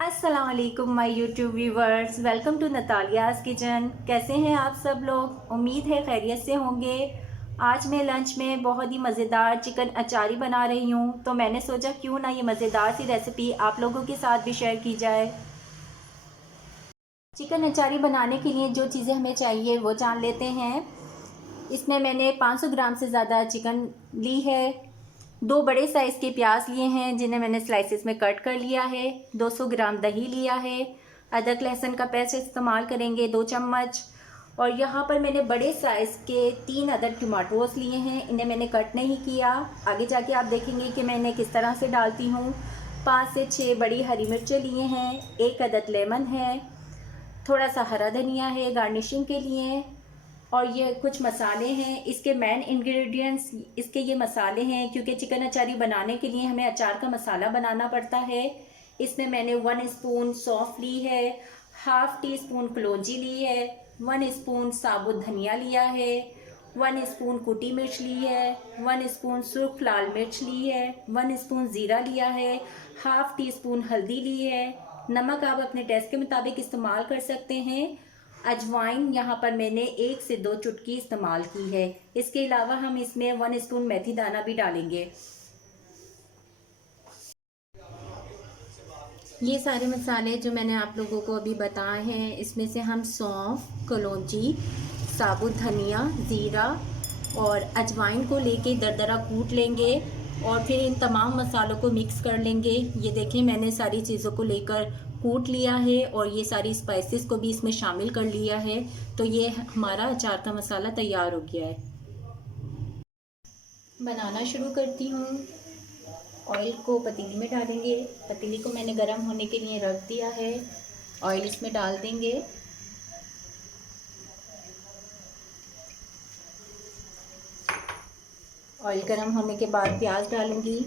अस्सलाम वालेकुम my YouTube viewers, welcome to Natalia's kitchen. कैसे हैं आप सब लोग? उम्मीद है खैरियत से होंगे। आज मैं लंच में बहुत ही मज़ेदार चिकन अचारी बना रही हूँ, तो मैंने सोचा क्यों ना ये मज़ेदार सी रेसिपी आप लोगों के साथ भी शेयर की जाए। चिकन अचारी बनाने के लिए जो चीज़ें हमें चाहिए वो जान लेते हैं। इसमें मैंने 500 ग्राम से ज़्यादा चिकन ली है। 2 बड़े साइज़ के प्याज लिए हैं जिन्हें मैंने स्लाइसेस में कट कर लिया है। 200 ग्राम दही लिया है। अदरक लहसुन का पेस्ट इस्तेमाल करेंगे 2 चम्मच। और यहाँ पर मैंने बड़े साइज़ के 3 अदद टमाटोस लिए हैं, इन्हें मैंने कट नहीं किया। आगे जाके आप देखेंगे कि मैं इन्हें किस तरह से डालती हूँ। 5 से 6 बड़ी हरी मिर्चें लिए हैं, 1 अदद लेमन है, थोड़ा सा हरा धनिया है गार्निशिंग के लिए। और ये कुछ मसाले हैं, इसके मेन इंग्रेडिएंट्स इसके ये मसाले हैं, क्योंकि चिकन अचारी बनाने के लिए हमें अचार का मसाला बनाना पड़ता है। इसमें मैंने 1 स्पून सौंफ ली है, हाफ टी स्पून कलौंजी ली है, 1 स्पून साबुत धनिया लिया है, 1 स्पून कुटी मिर्च ली है, 1 स्पून सुर्ख लाल मिर्च ली है, 1 स्पून ज़ीरा लिया है, हाफ टी स्पून हल्दी ली है। नमक आप अपने टेस्ट के मुताबिक इस्तेमाल कर सकते हैं। अजवाइन यहाँ पर मैंने 1 से 2 चुटकी इस्तेमाल की है। इसके अलावा हम इसमें 1 स्पून मेथी दाना भी डालेंगे। ये सारे मसाले जो मैंने आप लोगों को अभी बताए हैं, इसमें से हम सौंफ, कलौंजी, साबुत धनिया, ज़ीरा और अजवाइन को लेके दरदरा कूट लेंगे और फिर इन तमाम मसालों को मिक्स कर लेंगे। ये देखें, मैंने सारी चीज़ों को लेकर कूट लिया है और ये सारी स्पाइसेस को भी इसमें शामिल कर लिया है। तो ये हमारा अचार का मसाला तैयार हो गया है। बनाना शुरू करती हूँ। ऑयल को पतीली में डालेंगे। पतीली को मैंने गर्म होने के लिए रख दिया है। ऑयल इसमें डाल देंगे। ऑयल गर्म होने के बाद प्याज डालूंगी।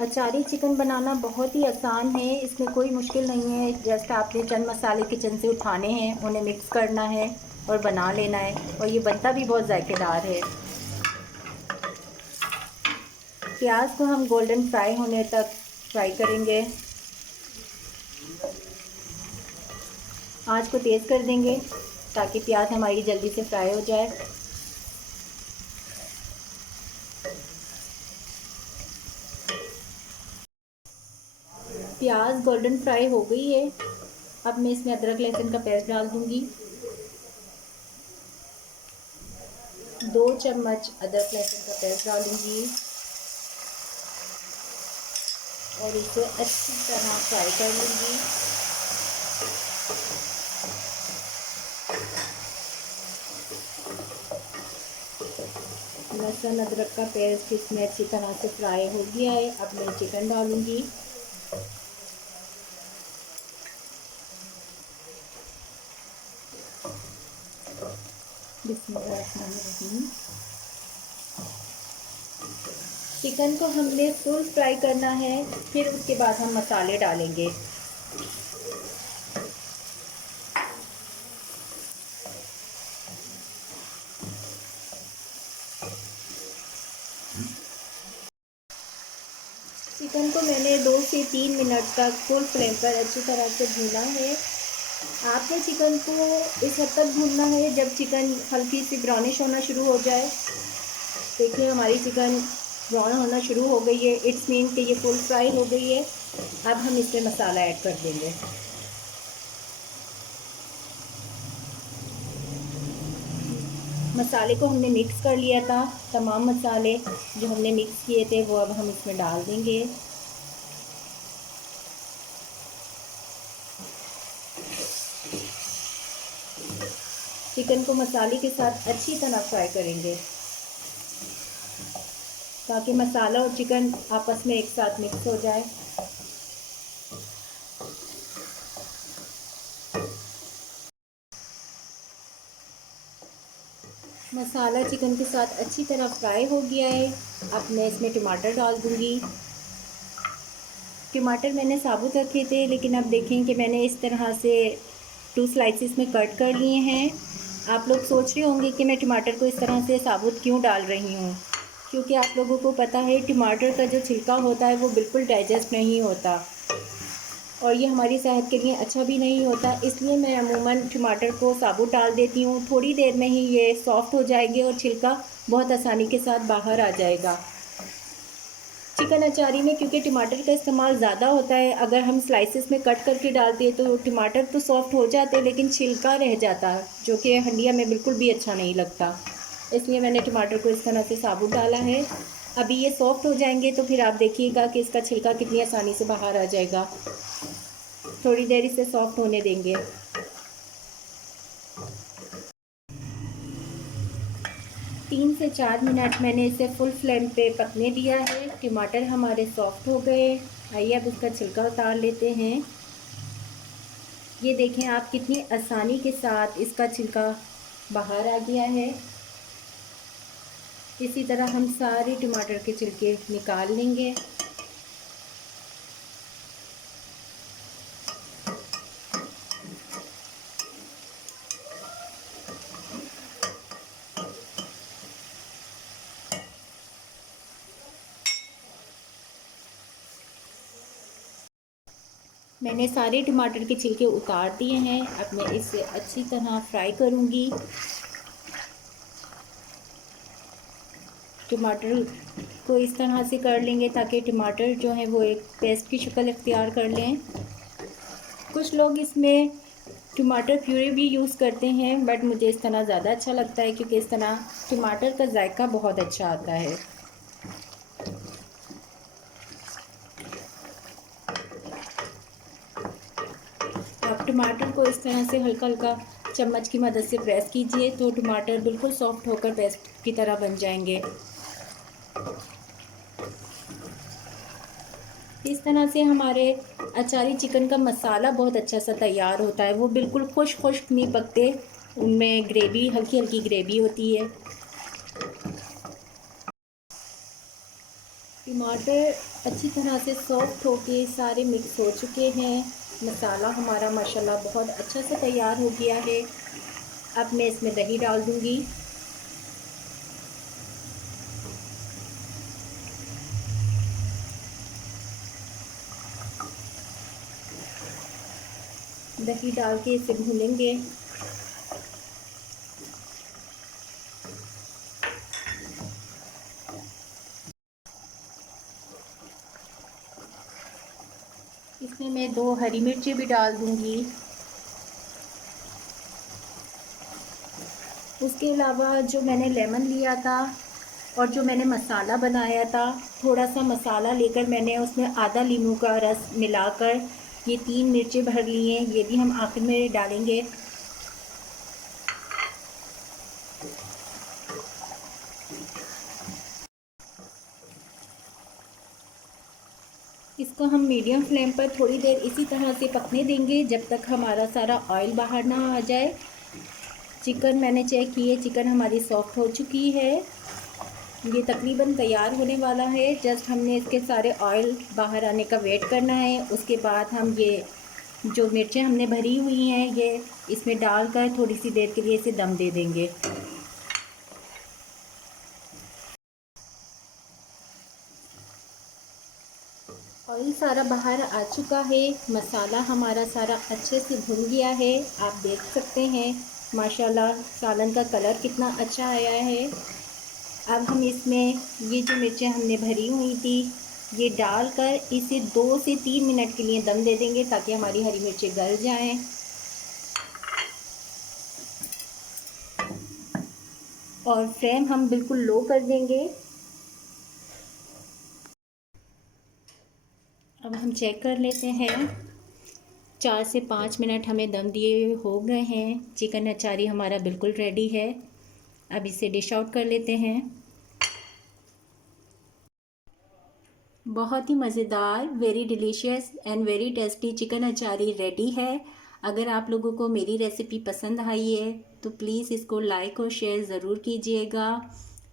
अचारी चिकन बनाना बहुत ही आसान है, इसमें कोई मुश्किल नहीं है। जस्ट आपने चंद मसाले किचन से उठाने हैं, उन्हें मिक्स करना है और बना लेना है, और ये बनता भी बहुत जायकेदार है। प्याज को हम गोल्डन फ्राई होने तक फ्राई करेंगे। आंच को तेज़ कर देंगे ताकि प्याज हमारी जल्दी से फ्राई हो जाए। प्याज गोल्डन फ्राई हो गई है। अब मैं इसमें अदरक लहसुन का पेस्ट डाल दूंगी। 2 चम्मच अदरक लहसुन का पेस्ट डालूंगी और इसे अच्छी तरह फ्राई कर लूँगी। लहसुन अदरक का पेस्ट इसमें अच्छी तरह से फ्राई हो गया है। अब मैं चिकन डालूँगी। बिस्मिल्लाहिर्रहमानिर्रहीम। चिकन को हमने फुल फ्राई करना है, फिर उसके बाद हम मसाले डालेंगे। चिकन को मैंने 2 से 3 मिनट तक फुल फ्लेम पर अच्छी तरह से भूना है। आपने चिकन को इस हद तक भूनना है जब चिकन हल्की सी ब्राउनिश होना शुरू हो जाए। देखिए, हमारी चिकन ब्राउन होना शुरू हो गई है। इट्स मीन कि ये फुल फ्राई हो गई है। अब हम इसमें मसाला ऐड कर देंगे। मसाले को हमने मिक्स कर लिया था। तमाम मसाले जो हमने मिक्स किए थे वो अब हम इसमें डाल देंगे। चिकन को मसाले के साथ अच्छी तरह फ्राई करेंगे ताकि मसाला और चिकन आपस में एक साथ मिक्स हो जाए। मसाला चिकन के साथ अच्छी तरह फ्राई हो गया है। अब मैं इसमें टमाटर डाल दूंगी। टमाटर मैंने साबुत रखे थे, लेकिन अब देखें कि मैंने इस तरह से 2 स्लाइसेस में कट कर लिए हैं। आप लोग सोच रहे होंगे कि मैं टमाटर को इस तरह से साबुत क्यों डाल रही हूँ, क्योंकि आप लोगों को पता है टमाटर का जो छिलका होता है वो बिल्कुल डाइजेस्ट नहीं होता और ये हमारी सेहत के लिए अच्छा भी नहीं होता। इसलिए मैं अमूमन टमाटर को साबुत डाल देती हूँ। थोड़ी देर में ही ये सॉफ़्ट हो जाएंगे और छिलका बहुत आसानी के साथ बाहर आ जाएगा। चिकन अचारी में क्योंकि टमाटर का इस्तेमाल ज़्यादा होता है, अगर हम स्लाइसेस में कट करके डालते हैं तो टमाटर तो सॉफ़्ट हो जाते हैं लेकिन छिलका रह जाता है, जो कि हंडिया में बिल्कुल भी अच्छा नहीं लगता। इसलिए मैंने टमाटर को इस तरह से साबुत डाला है। अभी ये सॉफ़्ट हो जाएंगे तो फिर आप देखिएगा कि इसका छिलका कितनी आसानी से बाहर आ जाएगा। थोड़ी देर इसे सॉफ़्ट होने देंगे। 3 से 4 मिनट मैंने इसे फुल फ्लेम पे पकने दिया है। टमाटर हमारे सॉफ़्ट हो गए। आइए अब इसका छिलका उतार लेते हैं। ये देखें आप कितनी आसानी के साथ इसका छिलका बाहर आ गया है। इसी तरह हम सारे टमाटर के छिलके निकाल लेंगे। मैंने सारे टमाटर के छिलके उतार दिए हैं। अब मैं इसे अच्छी तरह फ्राई करूँगी। टमाटर को इस तरह से कर लेंगे ताकि टमाटर जो है वो एक पेस्ट की शक्ल इख्तियार कर लें। कुछ लोग इसमें टमाटर प्यूरी भी यूज़ करते हैं, बट मुझे इस तरह ज़्यादा अच्छा लगता है क्योंकि इस तरह टमाटर का जायका बहुत अच्छा आता है। आप टमाटर को इस तरह से हल्का हल्का चम्मच की मदद से प्रेस कीजिए तो टमाटर बिल्कुल सॉफ्ट होकर पेस्ट की तरह बन जाएंगे। इस तरह से हमारे अचारी चिकन का मसाला बहुत अच्छा सा तैयार होता है। वो बिल्कुल खुश्क खुश्क नहीं पकते, उनमें ग्रेवी हल्की हल्की ग्रेवी होती है। टमाटर अच्छी तरह से सॉफ्ट होके सारे मिक्स हो चुके हैं। मसाला हमारा माशाल्लाह बहुत अच्छा से तैयार हो गया है। अब मैं इसमें दही डाल दूँगी। दही डाल के इसे भूनेंगे। इसमें मैं 2 हरी मिर्ची भी डाल दूँगी। उसके अलावा जो मैंने लेमन लिया था और जो मैंने मसाला बनाया था, थोड़ा सा मसाला लेकर मैंने उसमें आधा नींबू का रस मिलाकर ये 3 मिर्चें भर ली हैं, ये भी हम आखिर में डालेंगे। इसको हम मीडियम फ्लेम पर थोड़ी देर इसी तरह से पकने देंगे जब तक हमारा सारा ऑयल बाहर ना आ जाए। चिकन मैंने चेक किए, चिकन हमारी सॉफ्ट हो चुकी है। ये तकरीबन तैयार होने वाला है। जस्ट हमने इसके सारे ऑयल बाहर आने का वेट करना है। उसके बाद हम ये जो मिर्चें हमने भरी हुई हैं ये इसमें डालकर थोड़ी सी देर के लिए इसे दम दे देंगे। ऑयल सारा बाहर आ चुका है। मसाला हमारा सारा अच्छे से भुन गया है। आप देख सकते हैं माशाल्लाह सालन का कलर कितना अच्छा आया है। अब हम इसमें ये जो मिर्चें हमने भरी हुई थी ये डालकर इसे 2 से 3 मिनट के लिए दम दे देंगे ताकि हमारी हरी मिर्चें गल जाएं। और फ्लेम हम बिल्कुल लो कर देंगे। अब हम चेक कर लेते हैं। 4 से 5 मिनट हमें दम दिए हो गए हैं। चिकन अचारी हमारा बिल्कुल रेडी है। अब इसे डिश आउट कर लेते हैं। बहुत ही मज़ेदार, very delicious and very tasty chicken achari ready है। अगर आप लोगों को मेरी रेसिपी पसंद आई है तो प्लीज़ इसको लाइक और शेयर ज़रूर कीजिएगा।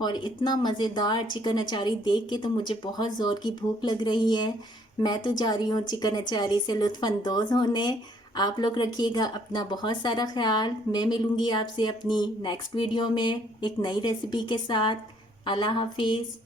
और इतना मज़ेदार चिकन अचारी देख के तो मुझे बहुत ज़ोर की भूख लग रही है। मैं तो जा रही हूँ चिकन अचारी से लुत्फ़अंदोज़ होने। आप लोग रखिएगा अपना बहुत सारा ख्याल। मैं मिलूँगी आपसे अपनी नेक्स्ट वीडियो में एक नई रेसिपी के साथ। अल्लाह हाफिज़।